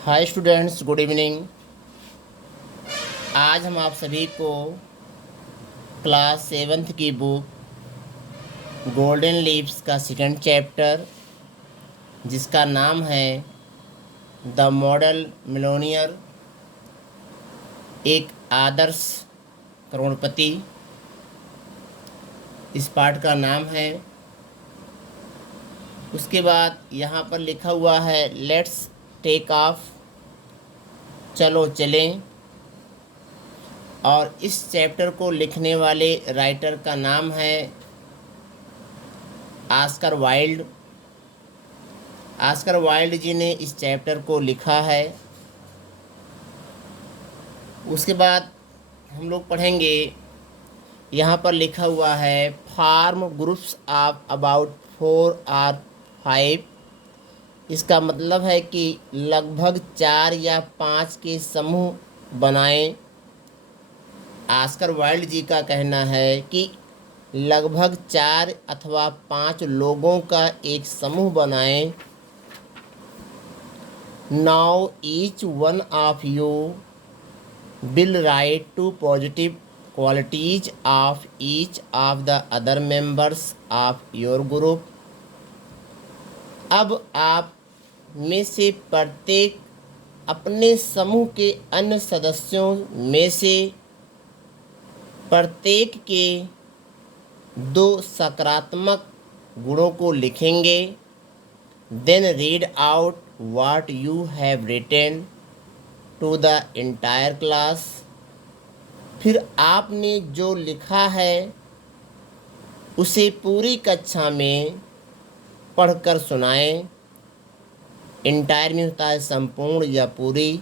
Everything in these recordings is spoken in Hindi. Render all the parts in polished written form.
Hi students, good evening. आज हम आप सभी को क्लास सेवन्थ की बुक गोल्डन लीव्स का सेकंड चैप्टर, जिसका नाम है द मॉडल मिलोनियर, एक आदर्श करोड़पति, इस पाठ का नाम है। उसके बाद यहाँ पर लिखा हुआ है लेट्स टेक ऑफ, चलो चलें। और इस चैप्टर को लिखने वाले राइटर का नाम है ऑस्कर वाइल्ड। ऑस्कर वाइल्ड जी ने इस चैप्टर को लिखा है। उसके बाद हम लोग पढ़ेंगे, यहाँ पर लिखा हुआ है फार्म ग्रुप्स ऑफ अबाउट 4 और 5। इसका मतलब है कि लगभग 4 या 5 के समूह बनाएं। ऑस्कर वाइल्ड जी का कहना है कि लगभग 4 अथवा 5 लोगों का एक समूह बनाएं। Now each one of you will write two positive qualities of each of the other members of your group। अब आप में से प्रत्येक अपने समूह के अन्य सदस्यों में से प्रत्येक के 2 सकारात्मक गुणों को लिखेंगे। Then read out what you have written to the entire class। फिर आपने जो लिखा है उसे पूरी कक्षा में पढ़कर सुनाएं। इंटायर में होता है संपूर्ण या पूरी।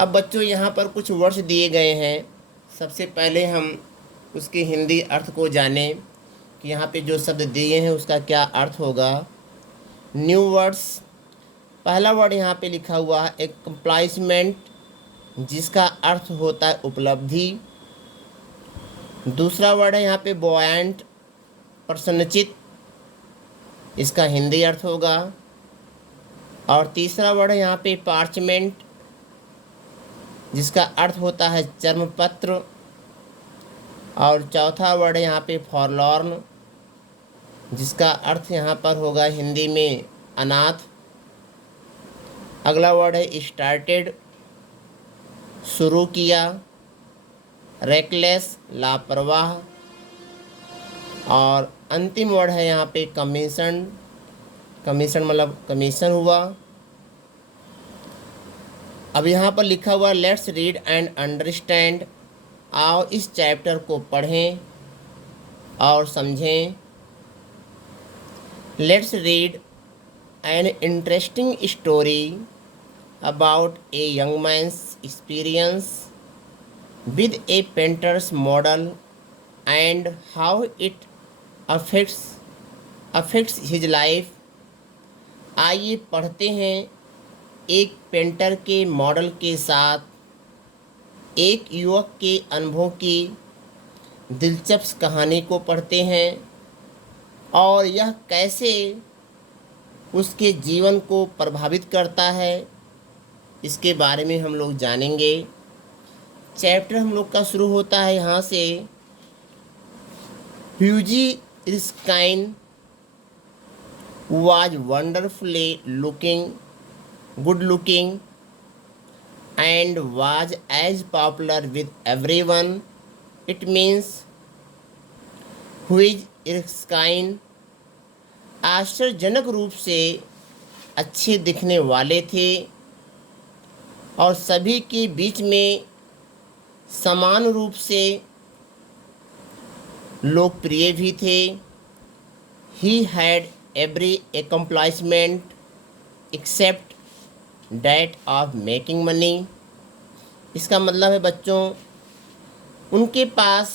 अब बच्चों यहाँ पर कुछ वर्ड्स दिए गए हैं। सबसे पहले हम उसके हिंदी अर्थ को जानें कि यहाँ पे जो शब्द दिए हैं उसका क्या अर्थ होगा। न्यू वर्ड्स, पहला वर्ड यहाँ पे लिखा हुआ है एक कंप्लाइसमेंट, जिसका अर्थ होता है उपलब्धि। दूसरा वर्ड है यहाँ पे बॉयंट, प्रसन्नचित, इसका हिंदी अर्थ होगा। और तीसरा वर्ड है यहाँ पे पार्चमेंट, जिसका अर्थ होता है चर्मपत्र। और चौथा वर्ड है यहाँ पे फॉरलॉर्न, जिसका अर्थ यहाँ पर होगा हिंदी में अनाथ। अगला वर्ड है स्टार्टेड, शुरू किया। रेकलेस, लापरवाह। और अंतिम वर्ड है यहाँ पे कमीशन, कमीशन मतलब कमीशन हुआ। अब यहाँ पर लिखा हुआ लेट्स रीड एंड अंडरस्टैंड। आओ इस चैप्टर को पढ़ें और समझें। Let's read an interesting story about a young man's experience with a painter's model and how it affects his life। आइए पढ़ते हैं एक पेंटर के मॉडल के साथ एक युवक के अनुभव की दिलचस्प कहानी को पढ़ते हैं और यह कैसे उसके जीवन को प्रभावित करता है, इसके बारे में हम लोग जानेंगे। चैप्टर हम लोग का शुरू होता है यहाँ से। ह्यूजी इरस्काइन was wonderfully good looking and was as popular with everyone। It means ह्यूजी इरस्काइन आश्चर्यजनक रूप से अच्छे दिखने वाले थे और सभी के बीच में समान रूप से लोकप्रिय भी थे। He had every accomplishment except that of making money। इसका मतलब है बच्चों, उनके पास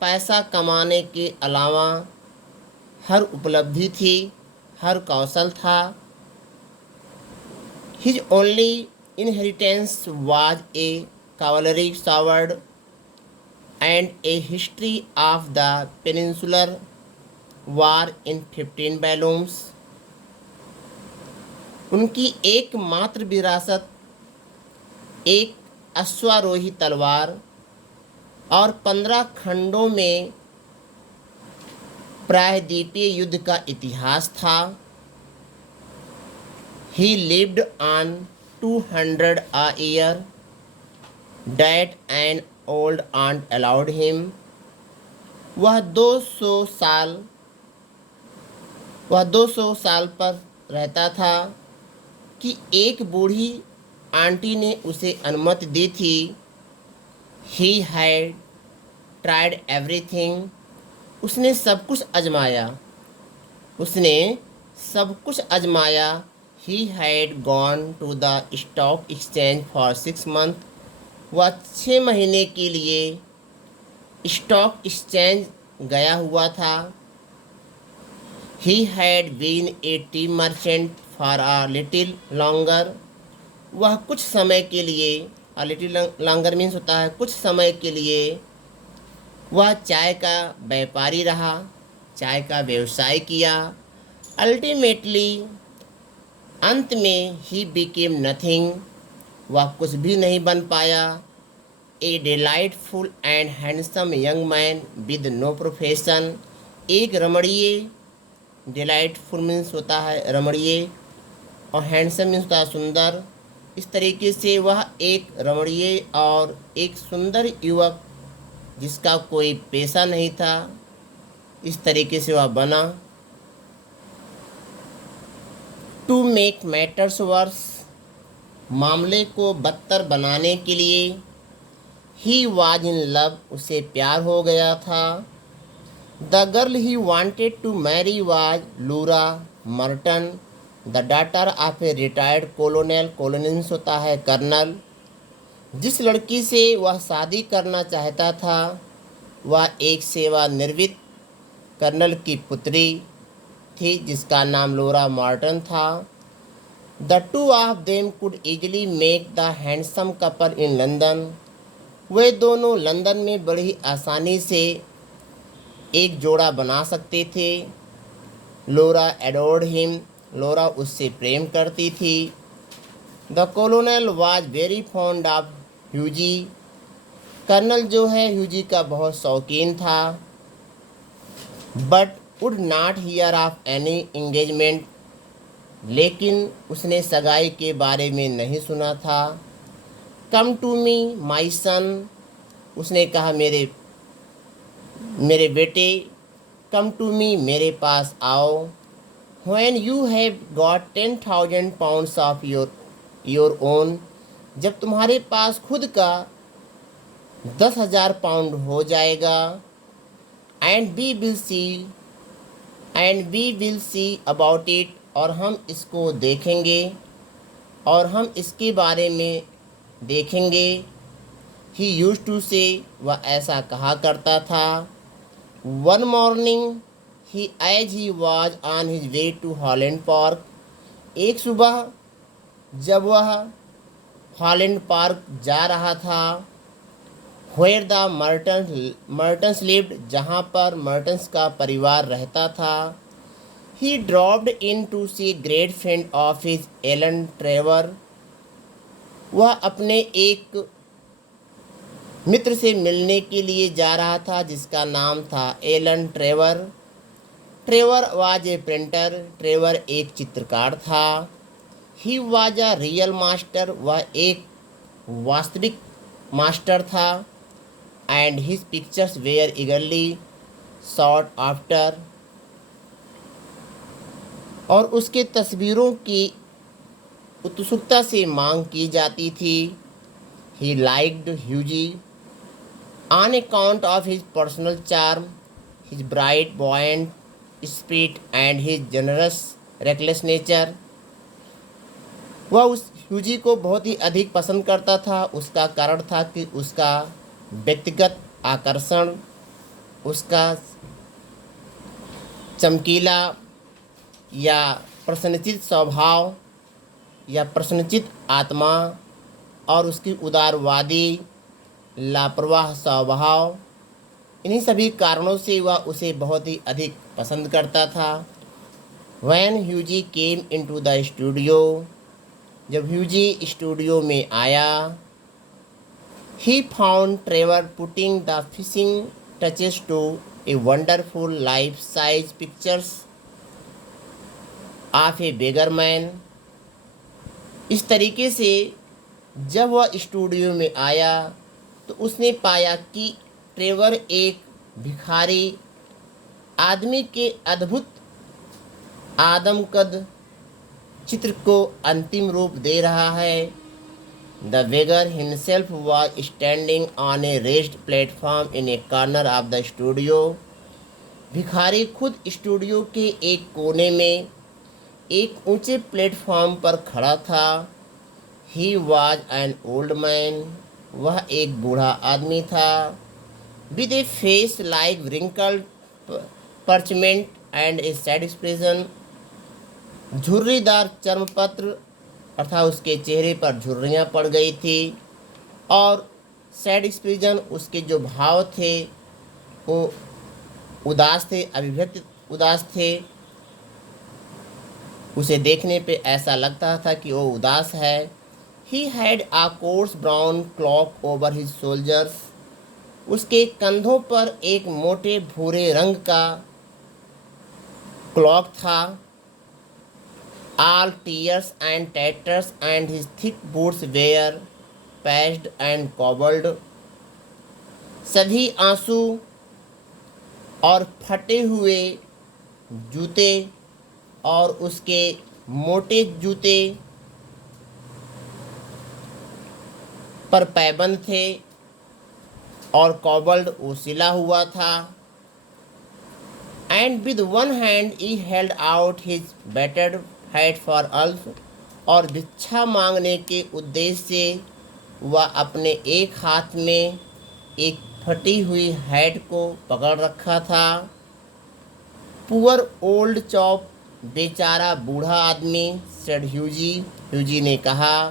पैसा कमाने के अलावा हर उपलब्धि थी, हर कौशल था। His only inheritance was a cavalry sword and a history of the Peninsular War in 15 volumes। उनकी एकमात्र विरासत एक अश्वारोही तलवार और 15 खंडों में प्रायद्वीपीय युद्ध का इतिहास था। He lived on 200 a year that an old aunt allowed him। वह 200 साल पर रहता था कि एक बूढ़ी आंटी ने उसे अनुमति दी थी। He had tried everything। उसने सब कुछ आजमाया। He had gone to the stock exchange for 6 months। वह 6 महीने के लिए स्टॉक एक्सचेंज गया हुआ था। He had been a tea merchant for a little longer। वह कुछ समय के लिए, a little longer मीन्स होता है कुछ समय के लिए, वह चाय का व्यापारी रहा, चाय का व्यवसाय किया। अल्टीमेटली अंत में ही बिकेम नथिंग। वह कुछ भी नहीं बन पाया। A delightful and handsome young man with no profession. एक रमणीय, डिलाइटफुल मीन्स होता है रमणीय और हैंडसम मीन्स होता है सुंदर। इस तरीके से वह एक रमणीय और एक सुंदर युवक जिसका कोई पेशा नहीं था, इस तरीके से वह बना। टू मेक मैटर्स वर्स, मामले को बदतर बनाने के लिए, ही वाज इन लव, उसे प्यार हो गया था। The girl he wanted to marry was Laura Merton, the daughter of a retired colonel. Colonel होता है कर्नल। जिस लड़की से वह शादी करना चाहता था वह एक सेवानिवृत्त कर्नल की पुत्री थी जिसका नाम लोरा मार्टन था। The two of them could easily make the handsome couple in London. वे दोनों लंदन में बड़ी आसानी से एक जोड़ा बना सकते थे। लोरा एडोर्ड हिम, लोरा उससे प्रेम करती थी। The colonel was very fond of Hughie, colonel जो है ह्यूजी का बहुत शौकीन था। But would not hear of any engagement, लेकिन उसने सगाई के बारे में नहीं सुना था। कम टू मी माई सन, उसने कहा मेरे बेटे, कम टू मी, मेरे पास आओ। When you have got 10,000 pounds of your own, जब तुम्हारे पास खुद का 10,000 पाउंड हो जाएगा। And we will see about it, और हम इसको देखेंगे और हम इसके बारे में देखेंगे। ही यूज्ड टू से, वह ऐसा कहा करता था। One morning as he was on his way to Holland Park, एक सुबह जब वह हॉलैंड पार्क जा रहा था। वेयर द मर्टन्स लिव्ड, जहाँ पर मर्टन्स का परिवार रहता था। He dropped in to see great friend of his Alan Trevor, वह अपने एक मित्र से मिलने के लिए जा रहा था जिसका नाम था Alan Trevor. Trevor was a printer, Trevor एक चित्रकार था। He was a real master, वह एक वास्तविक मास्टर था। And his pictures were eagerly sought after, और उसके तस्वीरों की उत्सुकता से मांग की जाती थी। He liked Hughie on account of his personal charm, his bright buoyant spirit and his generous reckless nature. वह उस ह्यूजी को बहुत ही अधिक पसंद करता था। उसका कारण था कि उसका व्यक्तिगत आकर्षण, उसका चमकीला या प्रसन्नचित स्वभाव या प्रसन्नचित आत्मा और उसकी उदारवादी लापरवाह स्वभाव, इन्हीं सभी कारणों से वह उसे बहुत ही अधिक पसंद करता था। When ह्यूजी came into the studio, जब ह्यूजी स्टूडियो में आया, he found Trevor putting the finishing touches to a wonderful life-size pictures of a beggar man. इस तरीके से जब वह स्टूडियो में आया तो उसने पाया कि ट्रेवर एक भिखारी आदमी के अद्भुत आदमकद चित्र को अंतिम रूप दे रहा है। The beggar himself was standing on A raised platform in A corner of the studio. भिखारी खुद स्टूडियो के एक कोने में एक ऊंचे प्लेटफॉर्म पर खड़ा था। He was an old man, वह एक बूढ़ा आदमी था। With A face like wrinkled parchment and A sad expression, झुर्रीदार चर्मपत्र अर्थात उसके चेहरे पर झुर्रियाँ पड़ गई थी और सैड एक्सप्रेशन, उसके जो भाव थे वो उदास थे, अभिव्यक्त उदास थे। उसे देखने पे ऐसा लगता था कि वो उदास है। He had a coarse brown cloak over his shoulders, उसके कंधों पर एक मोटे भूरे रंग का क्लॉक था। All tears and tatters and his thick boots were patched and cobbled, सभी आंसू और फटे हुए जूते और उसके मोटे जूते पर पैबंद थे और कॉबल्ड वो सिला हुआ था। And with one hand he held out his battered hat for alms, और भिक्षा मांगने के उद्देश्य से वह अपने एक हाथ में एक फटी हुई हैट को पकड़ रखा था। पुअर ओल्ड चॉप, बेचारा बूढ़ा आदमी, सेड ह्यूजी, ह्यूजी ने कहा,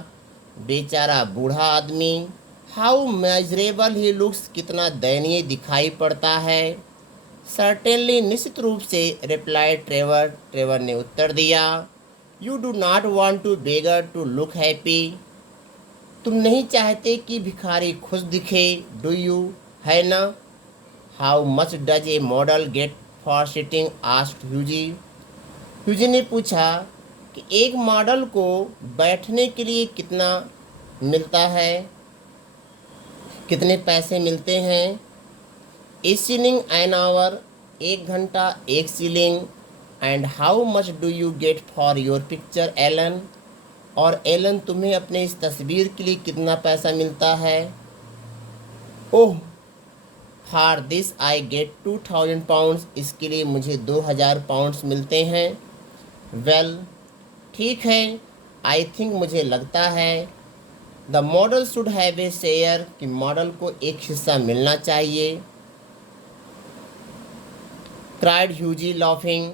बेचारा बूढ़ा आदमी। हाउ मेजरेबल ही लुक्स, कितना दयनीय दिखाई पड़ता है। सर्टेनली, निश्चित रूप से, रिप्लाइड ट्रेवर, ट्रेवर ने उत्तर दिया। You do not want to beggar to look happy, तुम नहीं चाहते कि भिखारी खुश दिखे, डू यू, है ना। How much does a model get for sitting, asked Hughie, Hughie ने पूछा कि एक मॉडल को बैठने के लिए कितना मिलता है, कितने पैसे मिलते हैं। ए शिलिंग एन आवर, एक घंटा एक shilling. And how much do you get for your picture Alan, और एलन तुम्हें अपने इस तस्वीर के लिए कितना पैसा मिलता है। Oh, for this I get 2000 pounds, इसके लिए मुझे 2000 पाउंड्स मिलते हैं। वेल, ठीक है, आई थिंक, मुझे लगता है, the model should have a share, कि मॉडल को एक हिस्सा मिलना चाहिए। क्राइड ह्यूजी लाफिंग,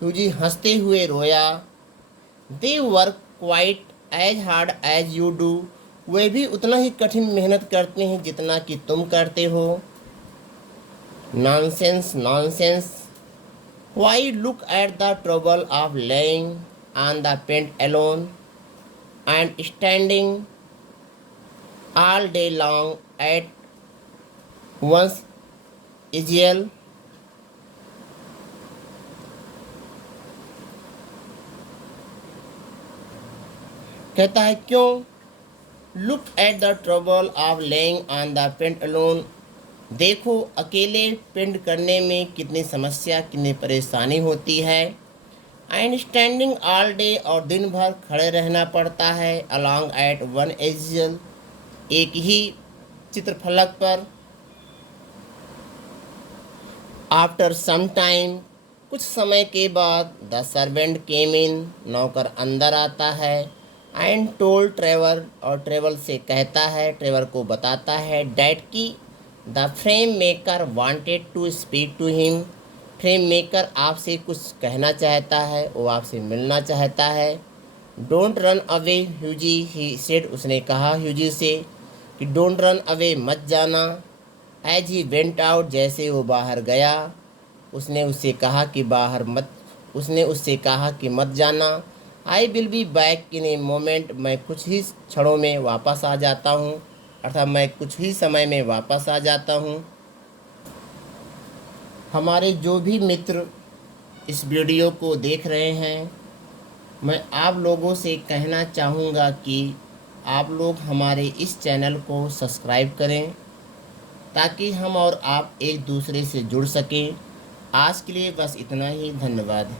ह्यूजी हंसते हुए रोया। They work quite as hard as you do, वे भी उतना ही कठिन मेहनत करते हैं जितना कि तुम करते हो। Nonsense, nonsense, why look at the trouble of laying on the paint alone and standing all day long at one's easel. कहता है क्यों, look at the trouble of laying on the paint alone, देखो अकेले पेंट करने में कितनी समस्या, कितनी परेशानी होती है। एंड स्टैंडिंग ऑल डे, और दिन भर खड़े रहना पड़ता है। अलॉन्ग एट वन एजियल, एक ही चित्रफलक पर। आफ्टर सम टाइम, कुछ समय के बाद, द सर्वेंट केम इन, नौकर अंदर आता है। एंड टोल्ड ट्रेवर, और ट्रेवर से कहता है, ट्रेवर को बताता है, डैट की the frame maker wanted to speak to him, frame maker आपसे कुछ कहना चाहता है, वो आपसे मिलना चाहता है। Don't run away Hughie, he said, उसने कहा ह्यूजी से कि डोंट रन अवे, मत जाना। एज ही वेंट आउट, जैसे वो बाहर गया, उसने उससे कहा कि बाहर मत, उसने उससे कहा कि मत जाना, I will be back in a moment, मैं कुछ ही क्षणों में वापस आ जाता हूँ, अर्थात मैं कुछ ही समय में वापस आ जाता हूँ। हमारे जो भी मित्र इस वीडियो को देख रहे हैं, मैं आप लोगों से कहना चाहूँगा कि आप लोग हमारे इस चैनल को सब्सक्राइब करें ताकि हम और आप एक दूसरे से जुड़ सकें। आज के लिए बस इतना ही, धन्यवाद।